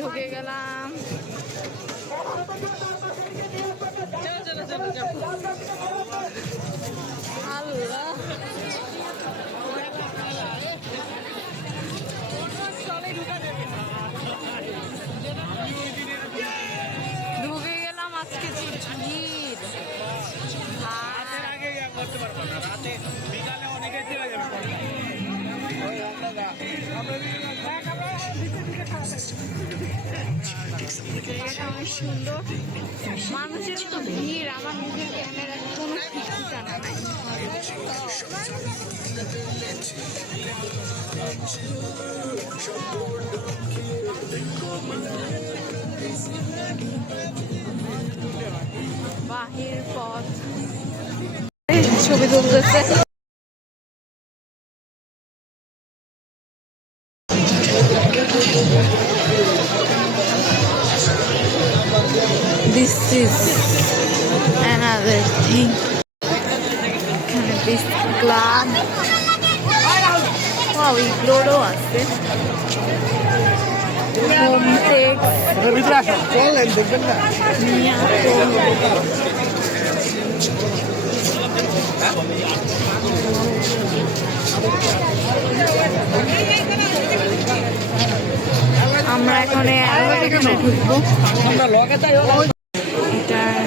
ঢুকে গেলাম। আল্লাহ ঢুকে গেলাম। আজকে যে ভিড়, জায়গাটা অনেক সুন্দর। মানুষের তো ভিড়, আমার মুখের ক্যামেরার কোনো ঠিক ঠিকানা নাই। বাহির পথ ছবি তুলতেছে। This is another thing. এখানে বিস্কুট ক্লাব, এগুলোরও আছে। হোমটেক্স, আমরা এখন এখানে ঢুকবো। এটার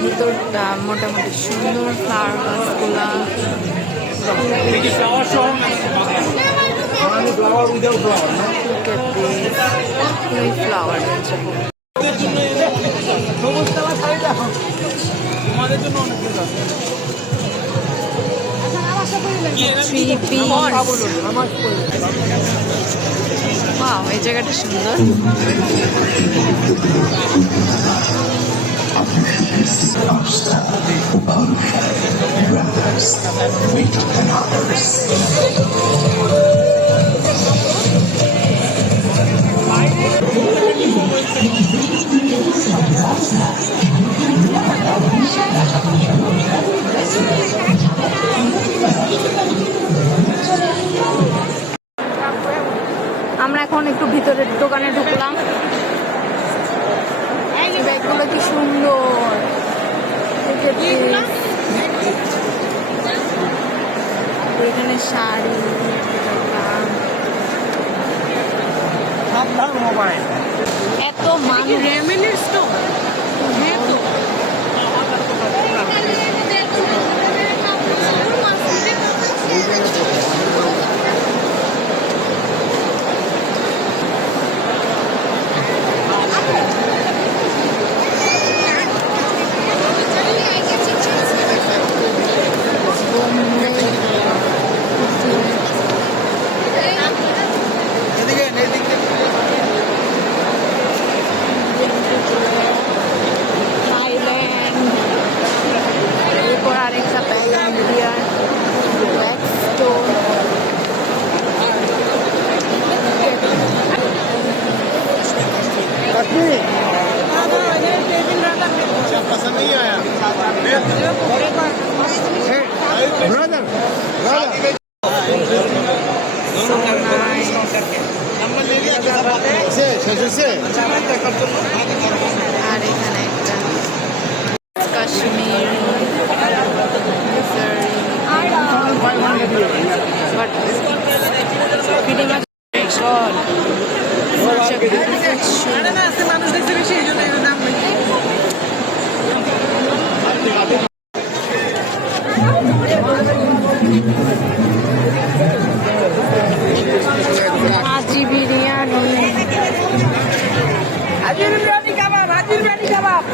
ভিতরটা মোটামুটি সুন্দর, ফ্লাওয়ার গাছগুলা, ফ্লাওয়ার এই জায়গাটা সুন্দর। আমরা এখন একটু ভিতরের দোকানে ঢুকলাম। ব্যাগগুলো কি সুন্দর, এখানে শাড়ি, এত মানুষ। আর এখানে একটা কাশ্মীর মানুষ দেখতে বেশি, এই জন্য দাম বেশি। হাজি বিরিয়ানি, হাজির বিরিয়ানি কাবাব, হাজির বিরিয়ানি কাবাব।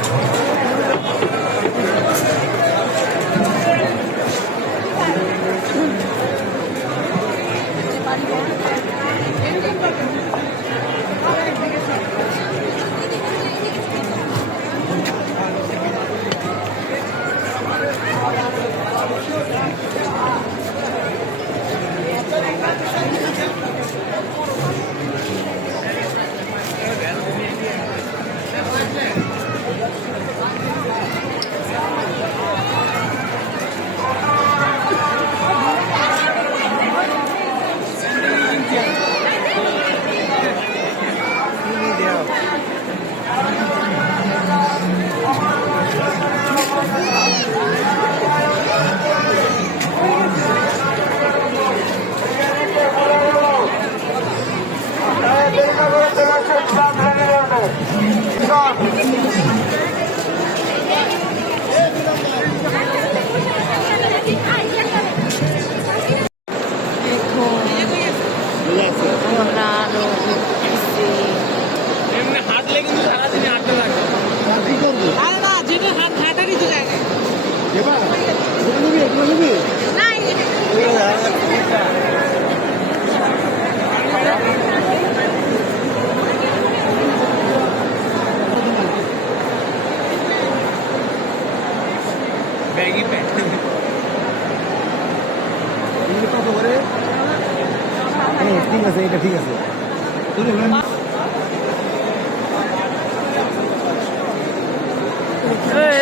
ঠিক আছে, এটা ঠিক আছে।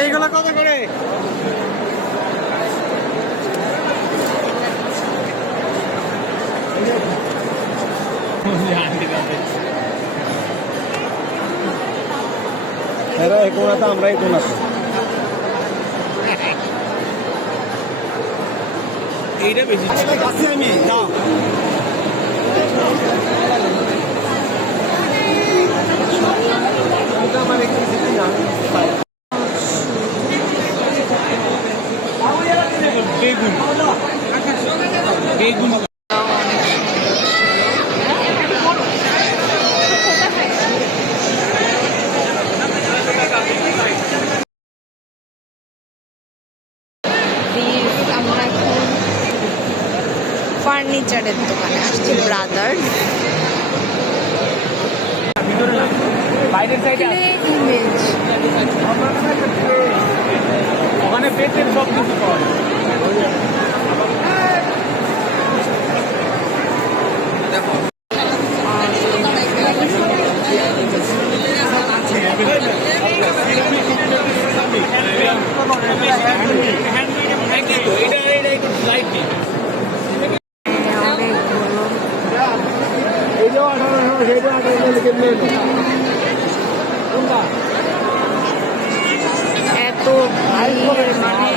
এইগুলা কত করে? এরা এই কোনাতে, আমরা এই কোনাতে। এইটা বেশি আছি আমি না। বেগুন বেগুন আমরা এখন ফার্নিচারের দোকানে আসছি, ব্রাদার্স। বাইরের সাইডে ইমেজ ওখানে পেটের সব কিছু পাওয়া যায়। এত ভিড়, মানে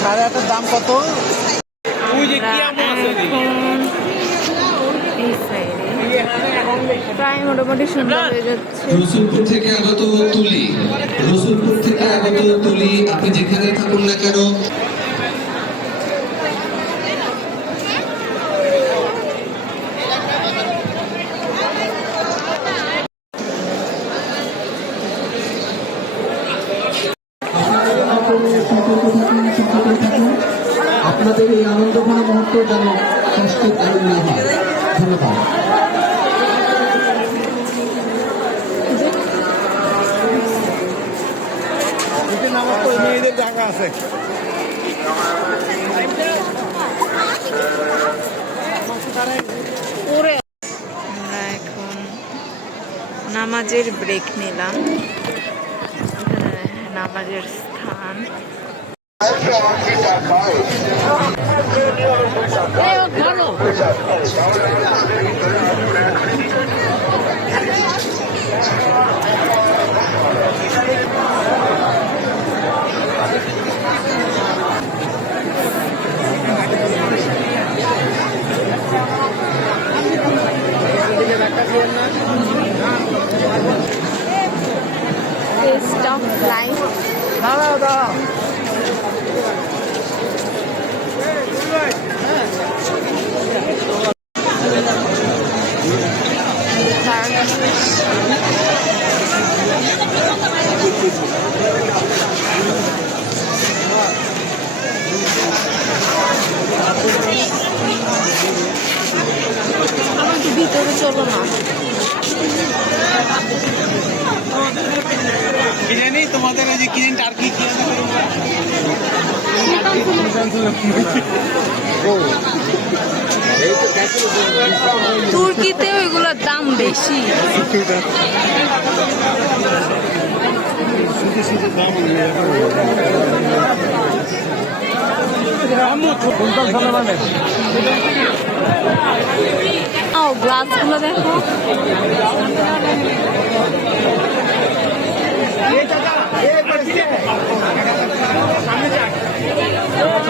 সাড়ে আটটার দাম কত? প্রায় মোটামুটি সুন্দর হয়ে যাচ্ছে। রসুলপুর থেকে আগত তুলি, রসুলপুর থেকে আগত তুলি, আপনি যেখানে থাকুন না কেন আপনাদের এই আনন্দঘন মুহূর্ত যেন কষ্টের কারণ না হয়। ধন্যবাদ। মেয়েদের জায়গা আছে। আমরা এখন নামাজের ব্রেক নিলাম। এখানে নামাজের স্থান। Taste of life. আমাকে ভিতরে চলো না। কিনে নেই তোমাদের ওই যে কিনে টার্কি তুর্কিতে ওইগুলোর দাম বেশি। ও গ্লাসগুলো দেখো।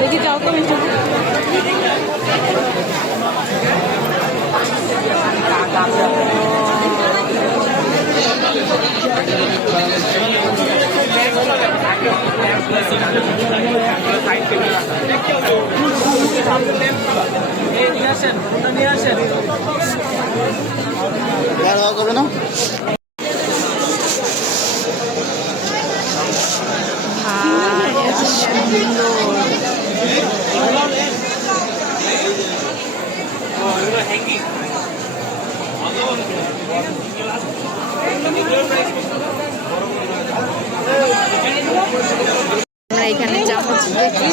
দেখি যাও তো করবে না। আমরা এখানে চামচ দেখছি।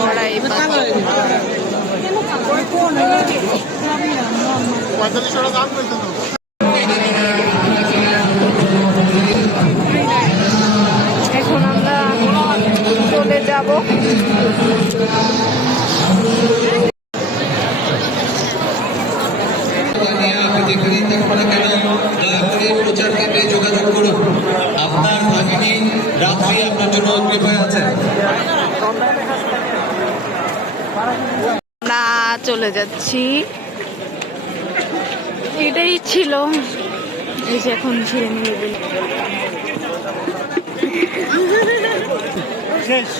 ছড়া এই পাশে। এখন আমরা চলে যাব। আপনি যেখানেই থাকুন না কেন দয়া করে প্রচার কেন্দ্রে যোগাযোগ করুন। আপনার ভাগিনী রাত্রি আপনার জন্য অগ্রিম হয়ে আছে। আমরা চলে যাচ্ছি, এটাই ছিল। এই যে এখন ছিঁড়ে নিয়ে শেষ